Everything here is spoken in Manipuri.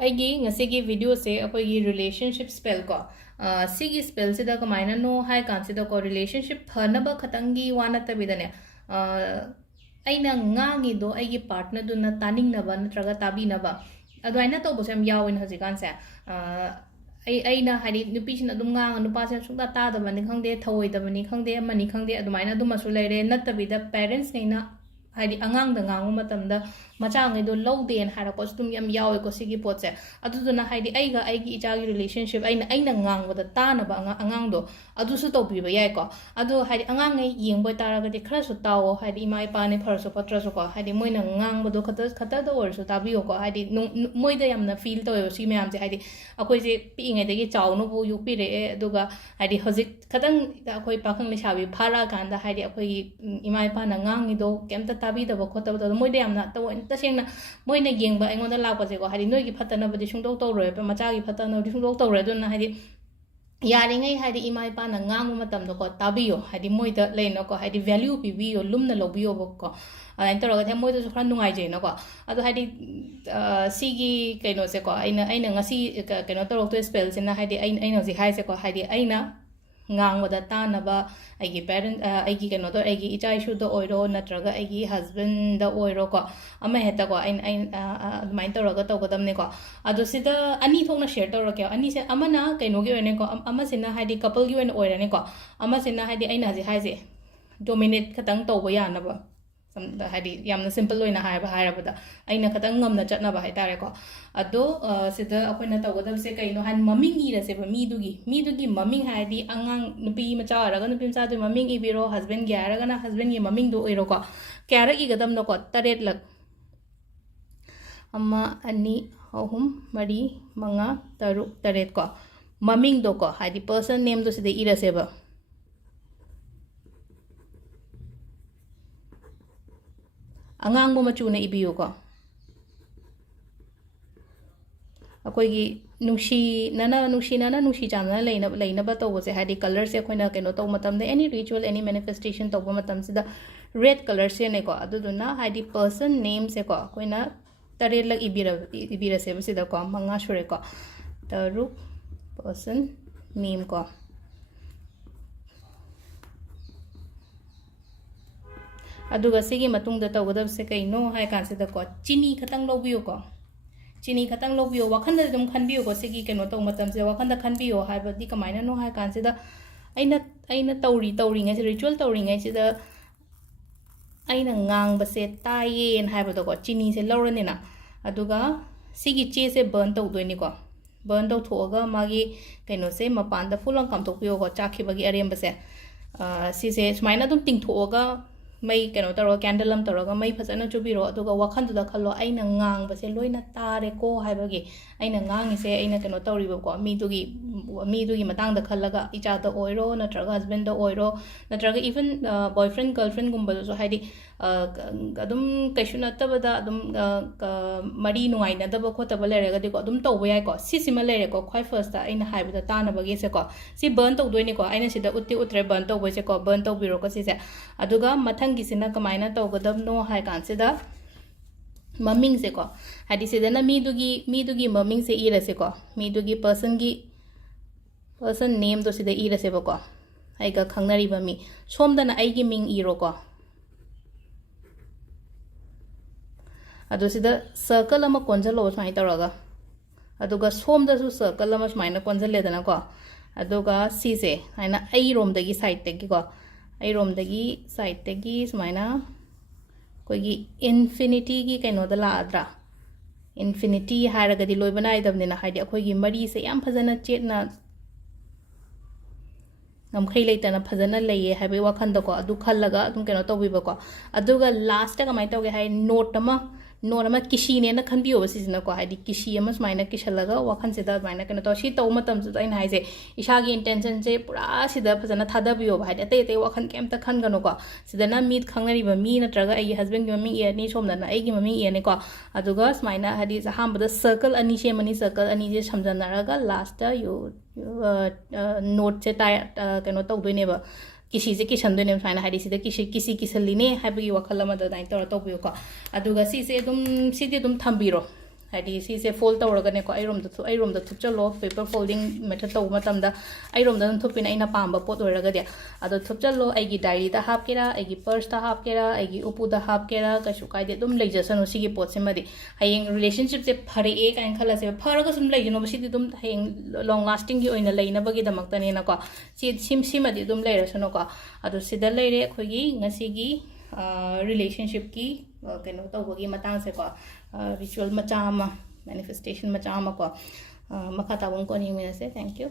ꯑꯩꯒꯤ ꯉꯁꯤꯒꯤ ꯚꯤꯗꯤꯑꯣꯁꯦ ꯑꯩꯈꯣꯏꯒꯤ ꯔꯤꯂꯦꯁꯟꯁꯤꯞ ꯁ꯭ꯄꯦꯜ ꯀꯣ ꯁꯤꯒꯤ ꯁ꯭ꯄꯦꯜꯁꯤꯗ ꯀꯃꯥꯏꯅꯅꯣ ꯍꯥꯏ ꯀꯥꯟꯁꯤꯗꯀꯣ ꯔꯤꯂꯦꯁꯟꯁꯤꯞ ꯐꯅꯕ ꯈꯇꯪꯒꯤ ꯋꯥ ꯅꯠꯇꯕꯤꯗꯅꯦ ꯑꯩꯅ ꯉꯥꯡꯉꯤꯗꯣ ꯑꯩꯒꯤ ꯄꯥꯔꯠꯅꯔꯗꯨꯅ ꯇꯥꯅꯤꯡꯅꯕ ꯅꯠꯇ꯭ꯔꯒ ꯇꯥꯕꯤꯅꯕ ꯑꯗꯨꯃꯥꯏꯅ ꯇꯧꯕꯁꯦ ꯌꯥꯝ ꯌꯥꯎꯋꯦꯅ ꯍꯧꯖꯤꯛꯀꯥꯟꯁꯦ ꯑꯩꯅ ꯍꯥꯏꯗꯤ ꯅꯨꯄꯤꯁꯤꯅ ꯑꯗꯨꯝ ꯉꯥꯡꯉ ꯅꯨꯄꯥꯁꯤꯅ ꯁꯨꯡꯇꯥ ꯇꯥꯗꯕꯅꯤ ꯈꯪꯗꯦ ꯊꯧꯑꯣꯏꯗꯕꯅꯤ ꯈꯪꯗꯦ ꯑꯃꯅꯤ ꯈꯪꯗꯦ ꯑꯗꯨꯃꯥꯏꯅ ꯑꯗꯨꯃꯁꯨ ꯂꯩꯔꯦ ꯅꯠꯇꯕꯤꯗ ꯄꯦꯔꯦꯟꯁꯉꯩꯅ ꯍꯥꯏꯗꯤ ꯑꯉꯥꯡꯗ ꯉꯥꯡꯕ ꯃꯇꯝꯗ ꯃꯆꯥꯉꯩꯗꯣ ꯂꯧꯗꯦꯅ ꯍꯥꯏꯔꯛꯄꯁꯨ ꯑꯗꯨꯝ ꯌꯥꯝ ꯌꯥꯎꯋꯦꯀꯣ ꯁꯤꯒꯤ ꯄꯣꯠꯁꯦ ꯑꯗꯨꯗꯨꯅ ꯍꯥꯏꯗꯤ ꯑꯩꯒꯤ ꯏꯆꯥꯒꯤ ꯔꯤꯂꯦꯁꯟꯁꯤꯞ ꯑꯩꯅ ꯉꯥꯡꯕꯗ ꯇꯥꯅꯕ ꯑꯉꯥꯡꯗꯣ ꯑꯗꯨꯁꯨ ꯇꯧꯕꯤꯕ ꯌꯥꯏꯀꯣ ꯑꯗꯣ ꯍꯥꯏꯗꯤ ꯑꯉꯥꯡꯉꯩ ꯌꯦꯡꯕ ꯑꯣꯏꯇꯥꯔꯒꯗꯤ ꯈꯔꯁꯨ ꯇꯥꯎꯋꯣ ꯍꯥꯏꯗꯤ ꯏꯃꯥ ꯏꯄꯥꯅꯤ ꯐꯔꯁꯨ ꯐꯠꯇ꯭ꯔꯁꯨꯀꯣ ꯍꯥꯏꯗꯤ ꯃꯣꯏꯅ ꯉꯥꯡꯕꯗꯣ ꯈꯇꯗ ꯑꯣꯏꯔꯁꯨ ꯇꯥꯕꯤꯌꯣꯀꯣ ꯍꯥꯏꯗꯤ ꯃꯣꯏꯗ ꯌꯥꯝꯅ ꯐꯤꯜ ꯇꯧꯋꯦꯕ ꯁꯤ ꯃꯌꯥꯝꯁꯦ ꯍꯥꯏꯗꯤ ꯑꯩꯈꯣꯏꯁꯦ ꯄꯤꯛꯏꯉꯩꯗꯒꯤ ꯆꯥꯎꯅꯕꯨ ꯌꯣꯛꯄꯤꯔꯛꯑꯦ ꯑꯗꯨꯒ ꯍꯥꯏꯗꯤ ꯍꯧꯖꯤꯛ ꯈꯇꯪ ꯑꯩꯈꯣꯏ ꯄꯥꯈꯪ ꯂꯩꯁꯥꯕꯤ ꯐꯥꯔꯛꯑꯀꯥꯟꯗ ꯍꯥꯏꯗꯤ ꯑꯩꯈꯣꯏꯒꯤ ꯏꯃꯥ ꯏꯄꯥꯅ ꯉꯥꯡꯉꯤꯗꯣ ꯀꯩꯝꯇ ꯇꯥꯕꯤꯗꯕ ꯈꯣꯠꯇꯕꯗꯣ ꯃꯣꯏꯗ ꯌꯥꯝꯅ ꯇꯁꯦꯡꯅ ꯃꯣꯏꯅ ꯌꯦꯡꯕ ꯑꯩꯉꯣꯟꯗ ꯂꯥꯛꯄꯁꯦꯀꯣ ꯍꯥꯏꯗꯤ ꯅꯣꯏꯒꯤ ꯐꯠꯇꯅꯕꯗꯤ ꯁꯨꯡꯇꯧ ꯇꯧꯔꯣꯏꯕ ꯃꯆꯥꯒꯤ ꯐꯠꯇꯅꯕꯗꯤ ꯁꯨꯡꯇꯧ ꯇꯧꯔꯣꯏ ꯑꯗꯨꯅ ꯍꯥꯏꯗꯤ ꯌꯥꯔꯤꯉꯩ ꯍꯥꯏꯗꯤ ꯏꯃꯥ ꯏꯄꯥꯅ ꯉꯥꯡꯕ ꯃꯇꯝꯗꯀꯣ ꯇꯥꯕꯤꯌꯣ ꯍꯥꯏꯗꯤ ꯃꯣꯏꯗ ꯂꯩꯅꯀꯣ ꯍꯥꯏꯗꯤ ꯚꯦꯂ꯭ꯌꯨ ꯄꯤꯕꯤꯌꯣ ꯂꯨꯝꯅ ꯂꯧꯕꯤꯌꯣꯕꯀꯣ ꯑꯗꯨꯃꯥꯏꯅ ꯇꯧꯔꯒꯗꯤ ꯃꯣꯏꯗꯁꯨ ꯈꯔ ꯅꯨꯡꯉꯥꯏꯖꯩꯅꯀꯣ ꯑꯗꯣ ꯍꯥꯏꯗꯤ ꯁꯤꯒꯤ ꯀꯩꯅꯣꯁꯦꯀꯣ ꯑꯩꯅ ꯉꯁꯤ ꯀꯩꯅꯣ ꯇꯧꯔꯛꯇꯣꯏ ꯁ꯭ꯄꯦꯜꯁꯤꯅ ꯍꯥꯏꯗꯤ ꯑꯩꯅ ꯍꯧꯖꯤꯛ ꯍꯥꯏꯁꯦꯀꯣ ꯍꯥꯏꯗꯤ ꯑꯩꯅ ꯉꯥꯡꯕꯗ ꯇꯥꯅꯕ ꯑꯩꯒꯤ ꯑꯩꯒꯤ ꯀꯩꯅꯣꯗꯣ ꯑꯩꯒꯤ ꯏꯆꯥ ꯏꯁꯨꯗ ꯑꯣꯏꯔꯣ ꯅꯠꯇ꯭ꯔꯒ ꯑꯩꯒꯤ ꯍꯁꯕꯦꯟꯗ ꯑꯣꯏꯔꯣꯀꯣ ꯑꯃ ꯍꯦꯛꯇꯀꯣ ꯑꯩꯅ ꯑꯗꯨꯃꯥꯏꯅ ꯇꯧꯔꯒ ꯇꯧꯒꯗꯕꯅꯦꯀꯣ ꯑꯗꯣ ꯁꯤꯗ ꯑꯅꯤ ꯊꯣꯛꯅ ꯁꯦꯌꯔ ꯇꯧꯔꯛꯀꯦ ꯑꯅꯤꯁꯦ ꯑꯃꯅ ꯀꯩꯅꯣꯒꯤ ꯑꯣꯏꯔꯅꯤꯀꯣ ꯑꯃꯁꯤꯅ ꯍꯥꯏꯗꯤ ꯀꯄꯜꯒꯤ ꯑꯣꯏꯅ ꯑꯣꯏꯔꯅꯤꯀꯣ ꯑꯃꯁꯤꯅ ꯍꯥꯏꯗꯤ ꯑꯩꯅ ꯍꯧꯖꯤꯛ ꯍꯥꯏꯁꯦ ꯗꯣꯃꯤꯅꯦꯠ ꯈꯇꯪ ꯇꯧꯕ ꯌꯥꯅꯕ ꯍꯥꯏꯗꯤ ꯌꯥꯝꯅ ꯁꯤꯝꯄꯜ ꯑꯣꯏꯅ ꯍꯥꯏꯔꯕꯗ ꯑꯩꯅ ꯈꯇꯪ ꯉꯝꯅ ꯆꯠꯅꯕ ꯍꯥꯏꯇꯥꯔꯦꯀꯣ ꯑꯗꯣ ꯁꯤꯗ ꯑꯩꯈꯣꯏꯅ ꯇꯧꯒꯗꯕꯁꯦ ꯀꯩꯅꯣ ꯍꯥꯏ ꯃꯃꯤꯡ ꯏꯔꯁꯦꯕ ꯃꯤꯗꯨꯒꯤ ꯃꯃꯤꯡ ꯍꯥꯏꯔꯗꯤ ꯑꯉꯥꯡ ꯅꯨꯄꯤ ꯃꯆꯥ ꯑꯣꯏꯔꯒ ꯅꯨꯄꯤ ꯃꯆꯥꯗꯨꯒꯤ ꯃꯃꯤꯡ ꯏꯕꯤꯔꯣ ꯍꯁꯕꯦꯟꯒꯤ ꯍꯥꯏꯔꯒꯅ ꯍꯁꯕꯦꯟꯒꯤ ꯃꯃꯤꯡꯗꯣ ꯑꯣꯏꯔꯣꯀꯣ ꯀꯌꯥꯔꯛ ꯏꯒꯗꯕꯅꯣꯀꯣ 7ꯂꯛ 1 2 3 4 5 6 7 ꯀꯣ ꯃꯃꯤꯡꯗꯣꯀꯣ ꯍꯥꯏꯗꯤ ꯄꯔꯁꯟ ꯅꯦꯝꯗꯣ ꯁꯤꯗ ꯏꯔꯁꯦꯕ ꯑꯉꯥꯡꯕ ꯃꯆꯨꯅ ꯏꯕꯤꯌꯨꯀꯣ ꯑꯩꯈꯣꯏꯒꯤ ꯅꯨꯡꯁꯤꯅꯅ ꯅꯨꯡꯁꯤ ꯆꯥꯟꯅꯅ ꯂꯩꯅꯕ ꯇꯧꯕꯁꯦ ꯍꯥꯏꯗꯤ ꯀꯂꯔꯁꯦ ꯑꯩꯈꯣꯏꯅ ꯀꯩꯅꯣ ꯇꯧꯕ ꯃꯇꯝꯗ ꯑꯦꯅꯤ ꯔꯤꯆꯨꯋꯦꯜ ꯑꯦꯅꯤ ꯃꯦꯅꯤꯐꯦꯁꯇꯦꯁꯟ ꯇꯧꯕ ꯃꯇꯝꯁꯤꯗ ꯔꯦꯗ ꯀꯂꯔꯁꯦꯅꯦꯀꯣ ꯑꯗꯨꯗꯨꯅ ꯍꯥꯏꯗꯤ ꯄꯔꯁꯟ ꯅꯦꯝꯁꯦꯀꯣ ꯑꯩꯈꯣꯏꯅ 7ꯂꯛ ꯏꯕꯤꯔꯁꯦꯕ ꯁꯤꯗꯀꯣ 5 ꯁꯨꯔꯦꯀꯣ 6 ꯄꯔꯁꯟ ꯅꯦꯝ ꯀꯣ ꯑꯗꯨꯒ ꯁꯤꯒꯤ ꯃꯇꯨꯡꯗ ꯇꯧꯒꯗꯕꯁꯦ ꯀꯩꯅꯣ ꯍꯥꯏ ꯀꯥꯟꯁꯤꯗꯀꯣ ꯆꯤꯅꯤ ꯈꯇꯪ ꯂꯧꯕꯤꯌꯨꯀꯣ ꯆꯤꯅꯤ ꯈꯇꯪ ꯂꯧꯕꯤꯌꯣ ꯋꯥꯈꯟꯗ ꯑꯗꯨꯝ ꯈꯟꯕꯤꯌꯨꯀꯣ ꯁꯤꯒꯤ ꯀꯩꯅꯣ ꯇꯧꯕ ꯃꯇꯝꯁꯤꯗ ꯋꯥꯈꯟꯗ ꯈꯟꯕꯤꯌꯣ ꯍꯥꯏꯕꯗꯤ ꯀꯃꯥꯏꯅꯅꯣ ꯍꯥꯏ ꯀꯥꯟꯁꯤꯗ ꯑꯩꯅ ꯇꯧꯔꯤꯉꯩꯁꯤꯗ ꯔꯤꯆꯨꯋꯦꯜ ꯇꯧꯔꯤꯉꯩꯁꯤꯗ ꯑꯩꯅ ꯉꯥꯡꯕꯁꯦ ꯇꯥꯏꯌꯦꯅ ꯍꯥꯏꯕꯗꯣꯀꯣ ꯆꯤꯅꯤꯁꯦ ꯂꯧꯔꯅꯤꯅ ꯑꯗꯨꯒ ꯁꯤꯒꯤ ꯆꯦꯁꯦ ꯕꯔꯟ ꯇꯧꯗꯣꯏꯅꯤꯀꯣ ꯕꯔꯟ ꯇꯧꯊꯣꯛꯑꯒ ꯃꯥꯒꯤ ꯀꯩꯅꯣꯁꯦ ꯃꯄꯥꯟꯗ ꯐꯨꯜ ꯑꯃ ꯀꯥꯝꯊꯣꯛꯄꯤꯌꯣꯀꯣ ꯆꯥꯛꯈꯤꯕꯒꯤ ꯑꯔꯦꯝꯕꯁꯦ ꯁꯤꯁꯦ ꯁꯨꯃꯥꯏꯅ ꯑꯗꯨꯝ ꯇꯤꯡꯊꯣꯛꯑꯒ ꯃꯩ ꯀꯩꯅꯣ ꯇꯧꯔꯒ ꯀꯦꯟꯗꯜ ꯑꯃ ꯇꯧꯔꯒ ꯃꯩ ꯐꯖꯅ ꯆꯨꯕꯤꯔꯣ ꯑꯗꯨꯒ ꯋꯥꯈꯟꯗꯨꯗ ꯈꯜꯂꯣ ꯑꯩꯅ ꯉꯥꯡꯕꯁꯦ ꯂꯣꯏꯅ ꯇꯥꯔꯦꯀꯣ ꯍꯥꯏꯕꯒꯤ ꯑꯩꯅ ꯉꯥꯡꯉꯤꯁꯦ ꯑꯩꯅ ꯀꯩꯅꯣ ꯇꯧꯔꯤꯕꯀꯣ ꯃꯤꯗꯨꯒꯤ ꯃꯇꯥꯡꯗ ꯈꯜꯂꯒ ꯏꯆꯥꯗ ꯑꯣꯏꯔో ꯅꯠꯇ꯭ꯔꯒ ꯍꯁꯕꯦꯟꯗ ꯑꯣꯏꯔో ꯅꯠꯇ꯭ꯔꯒ ꯏꯚꯟ ꯕꯣꯏꯐ꯭ꯔꯦꯟ ꯒꯔꯜꯐ꯭ꯔꯦꯟꯒꯨꯝꯕꯗꯁꯨ ꯍꯥꯏꯗꯤ ꯑꯗꯨꯝ ꯀꯩꯁꯨ ꯅꯠꯇꯕꯗ ꯑꯗꯨꯝ ꯃꯔꯤ ꯅꯨꯡꯉꯥꯏꯅꯗꯕ ꯈꯣꯠꯇꯕ ꯂꯩꯔꯒꯗꯤꯀோ ꯑꯗꯨꯝ ꯇꯧꯕ ꯌꯥꯏꯀோ ꯁꯤꯁꯤꯃ ꯂꯩꯔꯦꯀꯣ ꯈ꯭ꯋꯥꯏ ꯐꯥꯔꯁꯇ ꯑꯩꯅ ꯍꯥꯏꯕꯗ ꯇꯥꯅꯕꯒꯤꯁꯦꯀꯣ ꯁꯤ ꯕꯔꯟ ꯇꯧꯗꯣꯏꯅꯤꯀꯣ ꯑꯩꯅ ꯁꯤꯗ ꯎꯠꯇ꯭ꯔꯦ ꯕꯔꯟ ꯇꯧꯕꯩꯁꯦꯀꯣ ꯕꯔꯟ ꯇꯧꯕꯤꯔꯣꯀꯣ ꯁꯤꯁꯦ ꯑꯗꯨꯒ ꯃꯊꯪꯒꯤꯁꯤꯅ ꯀꯃꯥꯏꯅ ꯇꯧꯒꯗꯕꯅꯣ ꯍꯥꯏ ꯀꯥꯟꯁꯤꯗ ꯃꯃꯤꯡꯁꯦꯀꯣ ꯍꯥꯏꯗꯤ ꯁꯤꯗꯅ ꯃꯤꯗꯨꯒꯤ ꯃꯃꯤꯡꯁꯦ ꯏꯔꯁꯦꯀꯣ ꯃꯤꯗꯨꯒꯤ ꯄꯔꯁꯟ ꯅꯦꯝꯗꯣ ꯁꯤꯗ ꯏꯔꯁꯦꯕꯀꯣ ꯑꯩꯒ ꯈꯪꯅꯔꯤꯕ ꯃꯤ ꯁꯣꯝꯗꯅ ꯑꯩꯒꯤ ꯃꯤꯡ ꯏꯔꯣꯀꯣ ꯑꯗꯣ ꯁꯤꯗ ꯁꯔꯀꯜ ꯑꯃ ꯀꯣꯟꯁꯤꯜꯂꯣ ꯁꯨꯃꯥꯏꯅ ꯇꯧꯔꯒ ꯑꯗꯨꯒ ꯁꯣꯝꯗꯁꯨ ꯁꯔꯀꯜ ꯑꯃ ꯁꯨꯃꯥꯏꯅ ꯀꯣꯟꯁꯤꯜꯂꯦꯗꯅꯀꯣ ꯑꯗꯨꯒ ꯁꯤꯁꯦ ꯍꯥꯏꯅ ꯑꯩꯔꯣꯝꯗꯒꯤ ꯁꯥꯏꯠꯇꯒꯤꯀꯣ ꯑꯩꯔꯣꯝꯗꯒꯤ ꯁꯥꯏꯠꯇꯒꯤ ꯁꯨꯃꯥꯏꯅ ꯑꯩꯈꯣꯏꯒꯤ ꯏꯟꯐꯤꯅꯤꯇꯤꯒꯤ ꯀꯩꯅꯣꯗ ꯂꯥꯛꯑꯗ꯭ꯔꯥ ꯏꯟꯐꯤꯅꯤꯇꯤ ꯍꯥꯏꯔꯒꯗꯤ ꯂꯣꯏꯕ ꯅꯥꯏꯗꯕꯅꯤꯅ ꯍꯥꯏꯗꯤ ꯑꯩꯈꯣꯏꯒꯤ ꯃꯔꯤꯁꯦ ꯌꯥꯝ ꯐꯖꯅ ꯆꯦꯠꯅ ꯉꯝꯈꯩ ꯂꯩꯇꯅ ꯐꯖꯅ ꯂꯩꯌꯦ ꯍꯥꯏꯕꯒꯤ ꯋꯥꯈꯟꯗꯀꯣ ꯑꯗꯨ ꯈꯜꯂꯒ ꯑꯗꯨꯝ ꯀꯩꯅꯣ ꯇꯧꯕꯤꯕꯀꯣ ꯑꯗꯨꯒ ꯂꯥꯁꯇ ꯀꯃꯥꯏꯅ ꯇꯧꯒꯦ ꯍꯥꯏ ꯅꯣꯠ ꯑꯃ ꯀꯤꯁꯤꯅꯦꯅ ꯈꯟꯕꯤꯌꯣꯕ ꯁꯤꯁꯤꯅꯀꯣ ꯍꯥꯏꯗꯤ ꯀꯤꯁꯤ ꯑꯃ ꯁꯨꯃꯥꯏꯅ ꯀꯤꯁꯜꯂꯒ ꯋꯥꯈꯟꯁꯤꯗ ꯑꯗꯨꯃꯥꯏꯅ ꯀꯩꯅꯣ ꯇꯧ ꯁꯤ ꯇꯧꯕ ꯃꯇꯝꯁꯤꯗ ꯑꯩꯅ ꯍꯥꯏꯁꯦ ꯏꯁꯥꯒꯤ ꯏꯟꯇꯦꯟꯁꯟꯁꯦ ꯄꯨꯔꯥ ꯁꯤꯗ ꯐꯖꯅ ꯊꯥꯗꯕꯤꯌꯣꯕ ꯍꯥꯏꯗꯤ ꯑꯇꯩ ꯋꯥꯈꯟ ꯀꯩꯝꯇ ꯈꯟꯒꯅꯨꯀꯣ ꯁꯤꯗꯅ ꯃꯤ ꯈꯪꯅꯔꯤꯕ ꯃꯤ ꯅꯠꯇ꯭ꯔꯒ ꯑꯩꯒꯤ ꯍꯁꯕꯦꯟꯒꯤ ꯃꯃꯤꯡ ꯏꯔꯅꯤ ꯁꯣꯝꯗꯅ ꯑꯩꯒꯤ ꯃꯃꯤꯡ ꯏꯔꯅꯤꯀꯣ ꯑꯗꯨꯒ ꯁꯨꯃꯥꯏꯅ ꯍꯥꯏꯗꯤ ꯑꯍꯥꯟꯕꯗ ꯁꯔꯀꯜ ꯑꯅꯤ ꯁꯦꯝꯃꯅꯤ ꯁꯔꯀꯜ ꯑꯅꯤꯁꯦ ꯁꯝꯖꯟꯅꯔꯒ ꯂꯥꯁꯇ ꯅꯣꯠꯁꯦ ꯀꯩꯅꯣ ꯇꯧꯗꯣꯏꯅꯦꯕ ꯀꯤꯁꯤꯁꯦ ꯀꯤꯁꯟꯗꯣꯏꯅꯦꯕ ꯁꯨꯃꯥꯏꯅ ꯍꯥꯏꯗꯤ ꯁꯤꯗ ꯀꯤꯁꯜꯂꯤꯅꯦ ꯍꯥꯏꯕꯒꯤ ꯋꯥꯈꯜ ꯑꯃꯗ ꯑꯗꯨꯃꯥꯏꯅ ꯇꯧꯕꯤꯌꯨꯀꯣ ꯑꯗꯨꯒ ꯁꯤꯁꯦ ꯑꯗꯨꯝ ꯁꯤꯗꯤ ꯑꯗꯨꯝ ꯊꯝꯕꯤꯔꯣ ꯍꯥꯏꯗꯤ ꯁꯤꯁꯦ ꯐꯣꯜ ꯇꯧꯔꯒꯅꯦꯀꯣ ꯑꯩꯔꯣꯝꯗ ꯊꯨꯞꯆꯜꯂꯣ ꯄꯦꯄꯔ ꯐꯣꯜꯗꯤꯡ ꯃꯦꯊꯗ ꯇꯧꯕ ꯃꯇꯝꯗ ꯑꯩꯔꯣꯝꯗ ꯑꯗꯨꯝ ꯊꯨꯞꯄꯤꯅ ꯑꯩꯅ ꯄꯥꯝꯕ ꯄꯣꯠ ꯑꯣꯏꯔꯒꯗꯤ ꯑꯗꯣ ꯊꯨꯞꯆꯜꯂꯣ ꯑꯩꯒꯤ ꯗꯥꯏꯔꯤꯗ ꯍꯥꯞꯀꯦꯔꯥ ꯑꯩꯒꯤ ꯄꯔꯁꯇ ꯍꯥꯞꯀꯦꯔꯥ ꯑꯩꯒꯤ ꯎꯄꯨꯗ ꯍꯥꯞꯀꯦꯔꯥ ꯀꯩꯁꯨ ꯀꯥꯏꯗꯦ ꯑꯗꯨꯝ ꯂꯩꯖꯁꯅꯨ ꯁꯤꯒꯤ ꯄꯣꯠꯁꯤꯃꯗꯤ ꯍꯌꯦꯡ ꯔꯤꯂꯦꯁꯟꯁꯤꯞꯁꯦ ꯐꯔꯛꯑꯦ ꯀꯥꯏꯅ ꯈꯜꯂꯁꯦꯕ ꯐꯔꯒ ꯁꯨꯝ ꯂꯩꯒꯅꯣꯕ ꯁꯤꯗꯤ ꯑꯗꯨꯝ ꯍꯌꯦꯡ ꯂꯣꯡ ꯂꯥꯁꯇꯤꯡꯒꯤ ꯑꯣꯏꯅ ꯂꯩꯅꯕꯒꯤꯗꯃꯛꯇꯅꯦꯅꯀꯣ ꯁꯤꯃꯗꯤ ꯑꯗꯨꯝ ꯂꯩꯔꯁꯅꯨꯀꯣ ꯑꯗꯣ ꯁꯤꯗ ꯂꯩꯔꯦ ꯑꯩꯈꯣꯏꯒꯤ ꯉꯁꯤꯒꯤ ꯔꯤꯂꯦꯁꯟꯁꯤꯞꯀꯤ ꯀꯩꯅꯣ ꯇꯧꯕꯒꯤ ꯃꯇꯥꯡꯁꯦꯀꯣ ꯔꯤꯆꯨꯋꯦꯜ ꯃꯆꯥ ꯑꯃ ꯃꯦꯅꯤꯐꯦꯁꯇꯦꯁꯟ ꯃꯆꯥ ꯑꯃ ꯀꯣ ꯃꯈꯥ ꯇꯥꯕ ꯑꯃꯨꯛ ꯀꯣꯟꯅ ꯌꯦꯡꯃꯤꯟꯅꯁꯦ ꯊꯦꯡꯛ ꯌꯨ